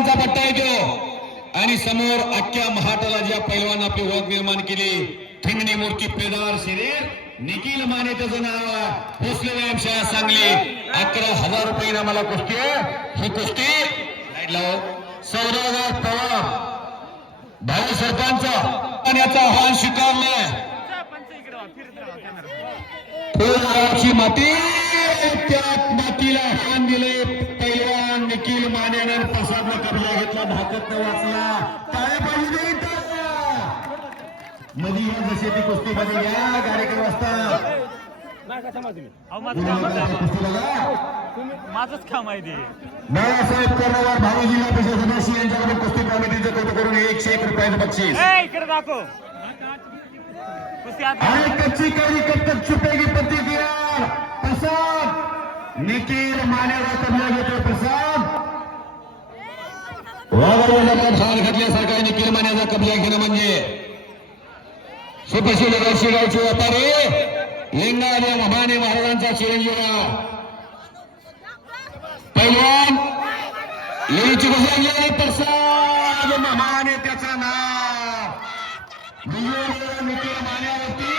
हजारांचा पट्टा येतो आणि समोर अख्ख्या महाटाला ज्या पैलवान आपली ओळख निर्माण केली ठिंगणी मूर्ती पेदार शरीर निखिल माने त्याचं नाव आहे. भोसले व्यायामशाळा सांगली. अकरा हजार रुपये आम्हाला कुस्ती ही कुस्ती सौरवदास पवार भाऊ सरपंच. आणि आव्हान स्वीकारलं फुल माती त्या मातीला आव्हान दिले निखिल मानेनं प्रसादला कब्जा घेतला धाकत वाचला. टाळ्या पाहिजे. मधी या जशी ती कुस्ती मध्ये या कार्यक्रम असतात माझंच काम आहे ते. बाळासाहेब कर्णवार भावी जिल्हा परिषद सदस्य यांच्याकडून कुस्ती कमिटीचं कौतुक करून एकशे एक रुपयाचं बक्षीस. इकडे दाखव. आणि कच्ची करी कट्टक छुपेगी प्रतिक्रिया प्रसाद निखिल मानेला कबला घेतो प्रसाद. वावरवंडाला ढाल घातल्यासारखा निखिल मानेचा कब्जा घेणं म्हणजे. सुप्रसिद्ध शिगावचे व्यापारी लिंगाल या महाने महाराजांचा चिरंजीवा. पैलवान येईची घोषणा प्रसाद. महाने त्याचा नाव. विजय निखिल मान्यावरती